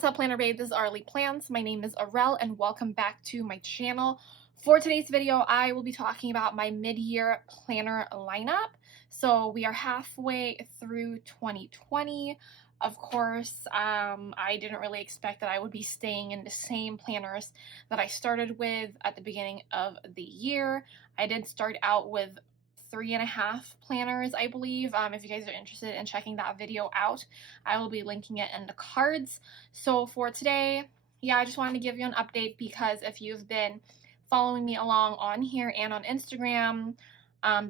What's up, Planner Babe? This is Arlie Plans. My name is Arel and welcome back to my channel. For today's video, I will be talking about my mid-year planner lineup. So we are halfway through 2020. Of course, I didn't really expect that I would be staying in the same planners that I started with at the beginning of the year. I did start out with 3.5 planners, I believe. If you guys are interested in checking that video out, I will be linking it in the cards. So for today, yeah, I just wanted to give you an update because if you've been following me along on here and on Instagram,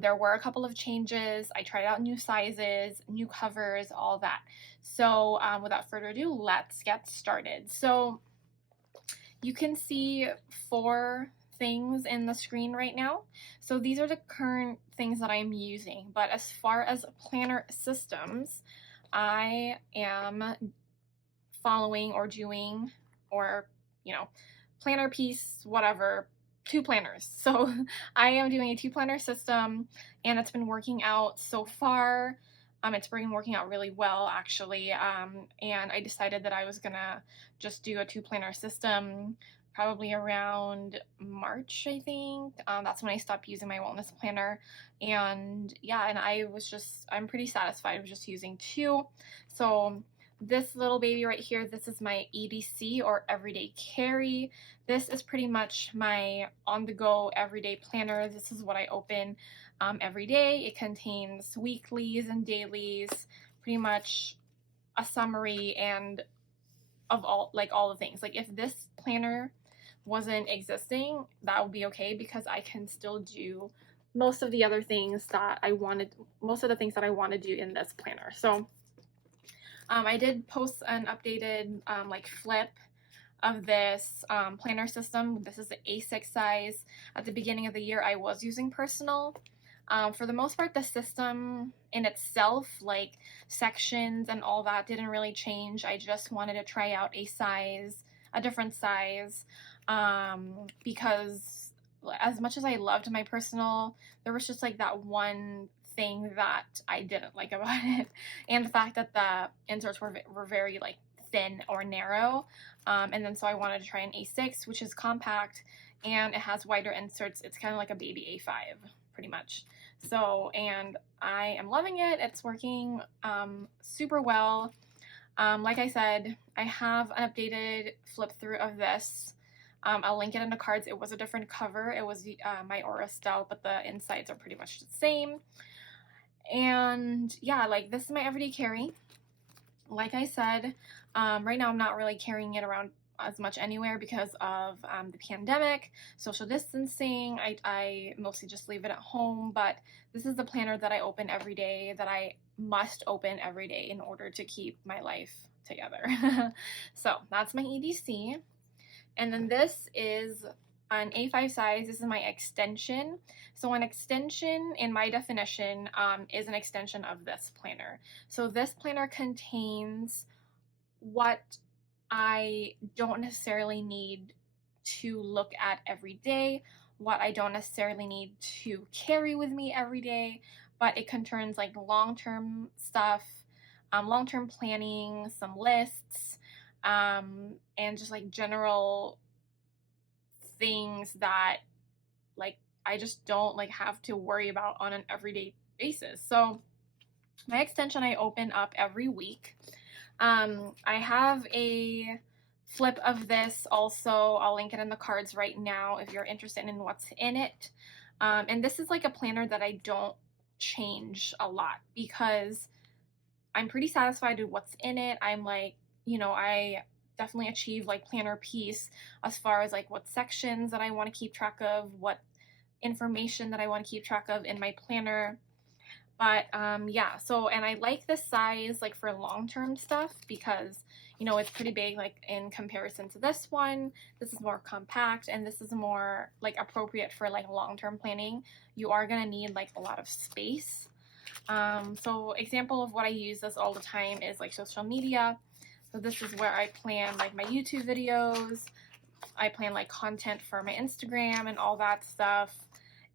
there were a couple of changes. I tried out new sizes, new covers, all that. So without further ado, let's get started. So you can see 4 things in the screen right now. So these are the current things that I'm using, but as far as planner systems, I am following or doing, or planner piece, whatever, 2 planners. So I am doing a 2 planner system and it's been working out so far. It's been working out really well, actually, and I decided that I was gonna just do a 2 planner system probably around March, I think. That's when I stopped using my wellness planner, and yeah, and I'm pretty satisfied with just using 2. So this little baby right here, this is my EDC, or everyday carry. This is pretty much my on-the-go everyday planner. This is what I open every day. It contains weeklies and dailies, pretty much a summary and of all the things. Like, if this planner wasn't existing, that would be okay, because I can still do most of the other things that I wanted, most of the things that I want to do in this planner. So I did post an updated flip of this planner system. This is the A6 size. At the beginning of the year, I was using personal. For the most part, the system in itself, like sections and all that, didn't really change. I just wanted to try out a different size, because as much as I loved my personal, there was just like that one thing that I didn't like about it, and the fact that the inserts were very like thin or narrow, and then so I wanted to try an A6, which is compact and it has wider inserts. It's kind of like a baby A5 pretty much. So, and I am loving it. It's working super well. Like I said, I have an updated flip through of this. I'll link it in the cards. It was a different cover. It was my Aura Style, but the insides are pretty much the same. And yeah, like, this is my everyday carry. Like I said, right now I'm not really carrying it around as much anywhere because of the pandemic, social distancing. I mostly just leave it at home, but this is the planner that I open every day, that I must open every day in order to keep my life together. So that's my EDC. And then this is an A5 size. This is my extension. So an extension, in my definition, is an extension of this planner. So this planner contains what I don't necessarily need to look at every day, what I don't necessarily need to carry with me every day, but it contains like long-term stuff, long-term planning, some lists, and just like general things that like I just don't like have to worry about on an everyday basis. So my extension I open up every week. I have a flip of this also. I'll link it in the cards right now if you're interested in what's in it. And this is like a planner that I don't change a lot because I'm pretty satisfied with what's in it. I'm like, I definitely achieve like planner peace as far as like what sections that I want to keep track of, what information that I want to keep track of in my planner. But yeah, so, and I like this size like for long-term stuff because it's pretty big, like in comparison to this one. This is more compact and this is more like appropriate for like long-term planning. You are gonna need like a lot of space. So example of what I use this all the time is like social media. So this is where I plan like my YouTube videos. I plan like content for my Instagram and all that stuff.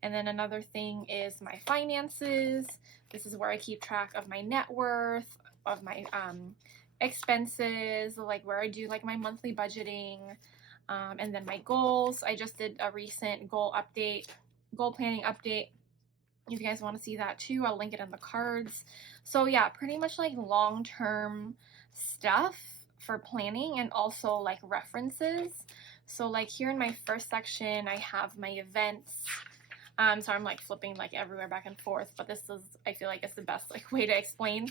And then another thing is my finances. This is where I keep track of my net worth, of my expenses, like where I do like my monthly budgeting, and then my goals. I just did a recent goal planning update. If you guys want to see that too, I'll link it in the cards. So yeah, pretty much like long-term stuff for planning and also like references. So like here in my first section, I have my events. So I'm like flipping like everywhere back and forth, but this is, I feel like it's the best like way to explain.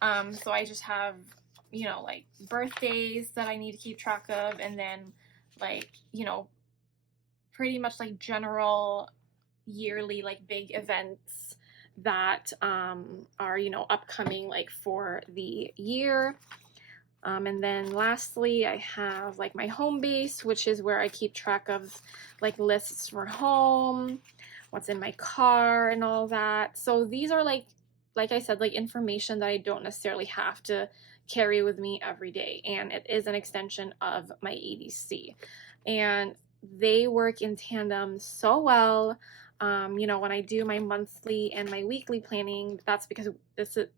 So I just have, you know, like birthdays that I need to keep track of, and then like, you know, pretty much like general yearly like big events that are, you know, upcoming like for the year. And then lastly, I have like my home base, which is where I keep track of like lists for home, what's in my car and all that. So these are like I said, like information that I don't necessarily have to carry with me every day. And it is an extension of my EDC. And they work in tandem so well. You know, when I do my monthly and my weekly planning, that's because this is,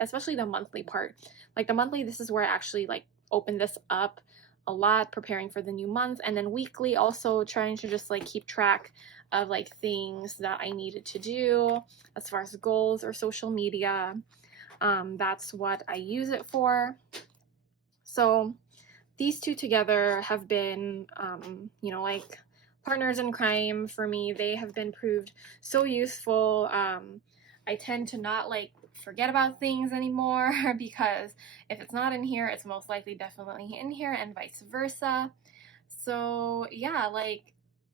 especially the monthly part, like the monthly, this is where I actually like open this up a lot, preparing for the new month. And then weekly, also trying to just like keep track of like things that I needed to do as far as goals or social media. That's what I use it for. So these two together have been, you know, like partners in crime for me. They have been proved so useful. I tend to not like forget about things anymore because if it's not in here, it's most likely definitely in here, and vice versa. So yeah, like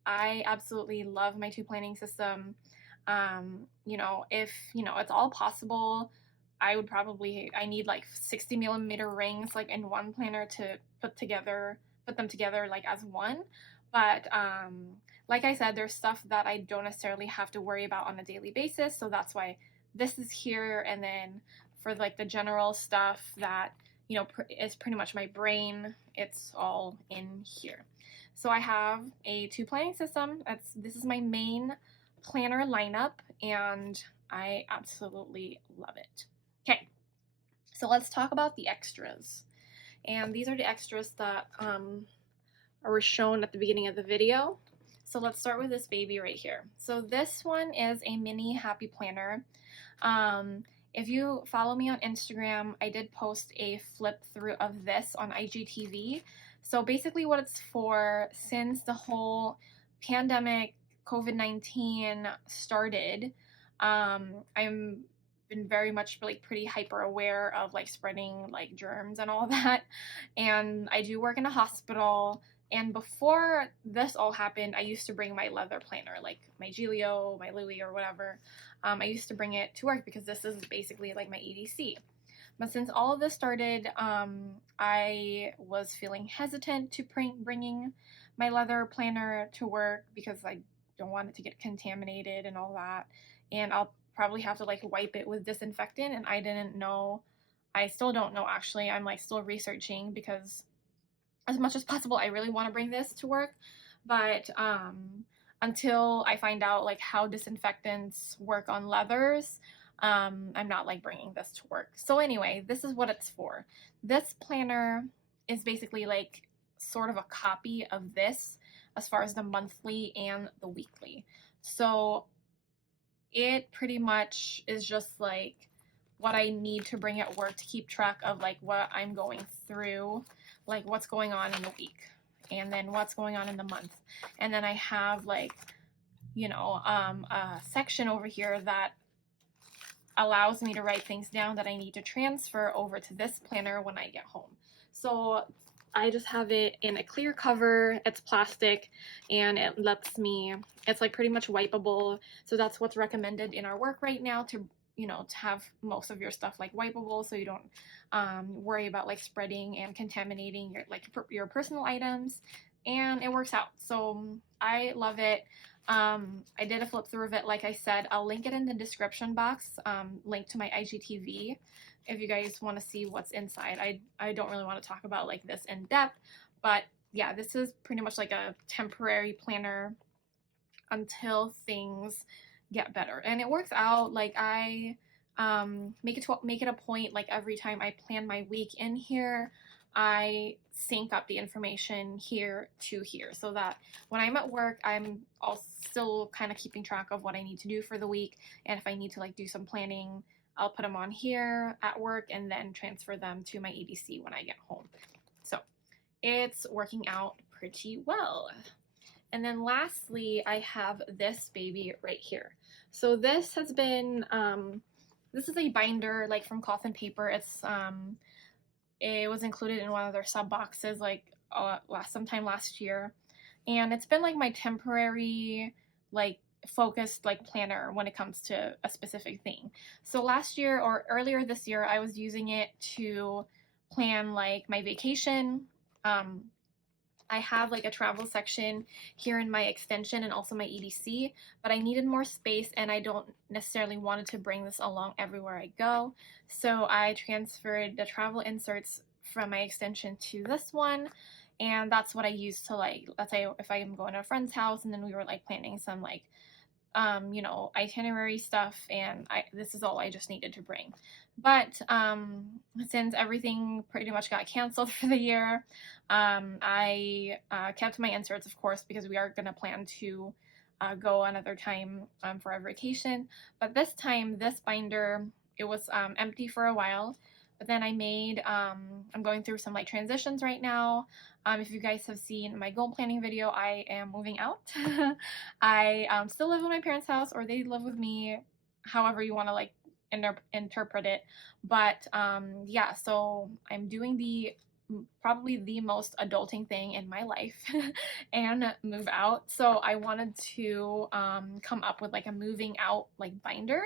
I absolutely love my two planning system. You know, if you know it's all possible, I need like 60 millimeter rings like in one planner to put them together like as one. But like I said, there's stuff that I don't necessarily have to worry about on a daily basis, so that's why this is here. And then for like the general stuff that, you know, is pretty much my brain, it's all in here. So I have a two planning system. This is my main planner lineup, and I absolutely love it. Okay, so let's talk about the extras. And these are the extras that were shown at the beginning of the video. So let's start with this baby right here. So this one is a mini happy planner. If you follow me on Instagram, I did post a flip through of this on IGTV. So basically what it's for, since the whole pandemic COVID-19 started, I'm been very much like pretty hyper aware of like spreading like germs and all that. And I do work in a hospital. And before this all happened, I used to bring my leather planner, like my Giglio, my Louis, or whatever. I used to bring it to work because this is basically like my EDC. But since all of this started, I was feeling hesitant to bringing my leather planner to work because I don't want it to get contaminated and all that. And I'll probably have to like wipe it with disinfectant, and I didn't know. I still don't know actually. I'm like still researching because as much as possible I really want to bring this to work, but until I find out like how disinfectants work on leathers, I'm not like bringing this to work. So anyway, this is what it's for. This planner is basically like sort of a copy of this as far as the monthly and the weekly. So it pretty much is just like what I need to bring at work to keep track of like what I'm going through, like what's going on in the week, and then what's going on in the month. And then I have like, you know, a section over here that allows me to write things down that I need to transfer over to this planner when I get home. So I just have it in a clear cover. It's plastic, and it lets me, it's like pretty much wipeable. So that's what's recommended in our work right now, to, you know, to have most of your stuff like wipeable, so you don't worry about like spreading and contaminating your like your personal items. And it works out. So I love it. I did a flip through of it, like I said. I'll link it in the description box, link to my IGTV if you guys want to see what's inside. I don't really want to talk about like this in depth, but yeah, this is pretty much like a temporary planner until things get better. And it works out. Like make it a point, like every time I plan my week in here, I sync up the information here to here, so that when I'm at work, I'm all still kind of keeping track of what I need to do for the week, and if I need to like do some planning, I'll put them on here at work and then transfer them to my EDC when I get home. So it's working out pretty well. And then lastly, I have this baby right here. So this has been, this is a binder like from Cloth and Paper. It was included in one of their sub boxes like sometime last year. And it's been like my temporary, like focused like planner when it comes to a specific thing. So last year or earlier this year, I was using it to plan like my vacation. I have like a travel section here in my extension and also my EDC, but I needed more space and I don't necessarily wanted to bring this along everywhere I go. So I transferred the travel inserts from my extension to this one. And that's what I use to like, let's say if I am going to a friend's house and then we were like planning some like itinerary stuff, and this is all I just needed to bring. But since everything pretty much got canceled for the year, I kept my inserts, of course, because we are going to plan to go another time for our vacation. But this time, this binder, it was empty for a while. But then I'm going through some like transitions right now. If you guys have seen my goal planning video, I am moving out. I still live in my parents' house, or they live with me, however you want to like interpret it. But yeah, so I'm doing probably the most adulting thing in my life and move out. So I wanted to come up with like a moving out like binder,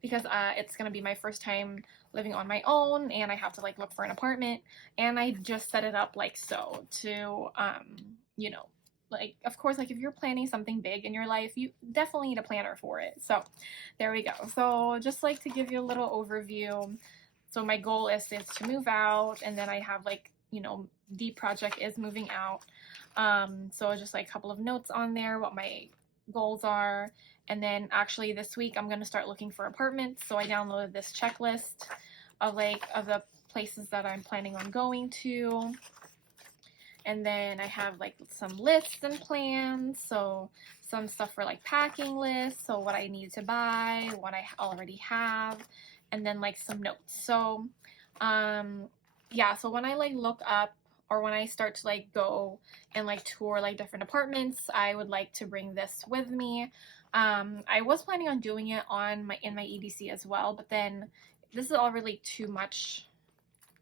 because it's gonna be my first time living on my own and I have to like look for an apartment, and I just set it up like so to you know, like of course like if you're planning something big in your life, you definitely need a planner for it. So there we go. So just like to give you a little overview. So my goal is to move out, and then I have like, you know, the project is moving out. So just like a couple of notes on there, what my goals are. And then actually this week I'm going to start looking for apartments. So I downloaded this checklist of the places that I'm planning on going to. And then I have like some lists and plans. So some stuff for like packing lists. So what I need to buy, what I already have, and then like some notes. So yeah, so when I like look up, or when I start to like go and like tour like different apartments, I would like to bring this with me. I was planning on doing it in my EDC as well, but then this is all really too much.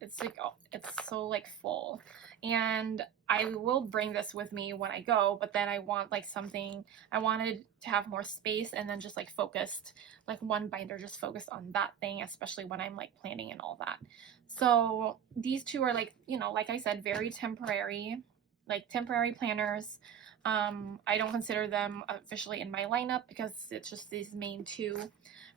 It's like, oh, it's so like full, and I will bring this with me when I go, but then I wanted to have more space, and then just like focused, like one binder just focused on that thing, especially when I'm like planning and all that. So these two are like, you know, like I said, very temporary, like temporary planners. I don't consider them officially in my lineup because it's just these main two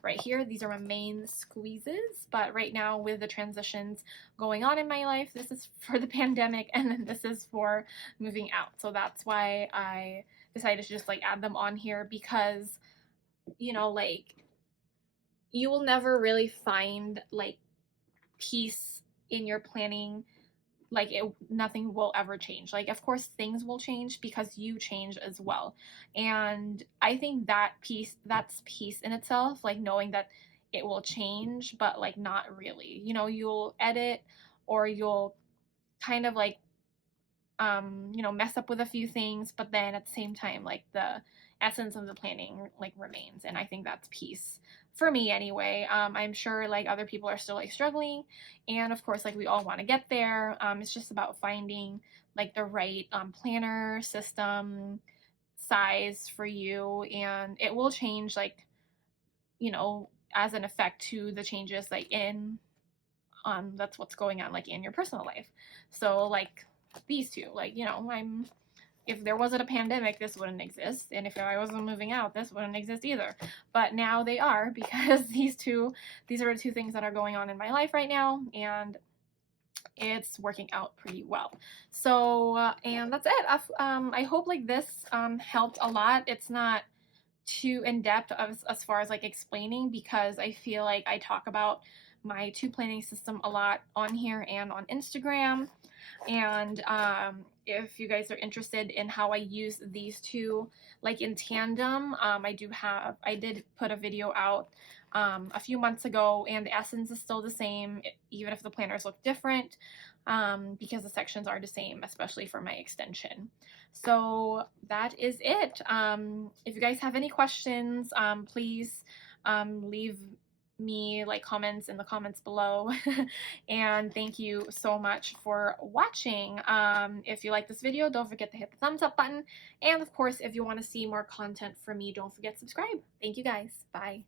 right here. These are my main squeezes, but right now with the transitions going on in my life, this is for the pandemic, and then this is for moving out. So that's why I decided to just like add them on here, because, you know, like you will never really find like peace in your planning. Like nothing will ever change. Like of course things will change because you change as well, and I think that's peace in itself, like knowing that it will change but like not really, you know, you'll edit or you'll kind of like you know, mess up with a few things, but then at the same time like the essence of the planning like remains, and I think that's peace for me anyway. I'm sure like other people are still like struggling, and of course like we all want to get there. It's just about finding like the right planner system size for you, and it will change like, you know, as an effect to the changes like in that's what's going on like in your personal life. So like these two, like, you know, if there wasn't a pandemic, this wouldn't exist, and if I wasn't moving out, this wouldn't exist either. But now they are, because these are the two things that are going on in my life right now, and it's working out pretty well. So and that's it. I hope like this helped a lot. It's not too in depth as far as like explaining, because I feel like I talk about my two planning system a lot on here and on Instagram. And if you guys are interested in how I use these two like in tandem, I did put a video out a few months ago, and the essence is still the same, even if the planners look different, because the sections are the same, especially for my extension. So that is it. If you guys have any questions, please leave me like comments in the comments below. And thank you so much for watching. If you like this video, don't forget to hit the thumbs up button, and of course if you want to see more content from me, don't forget to subscribe. Thank you guys. Bye.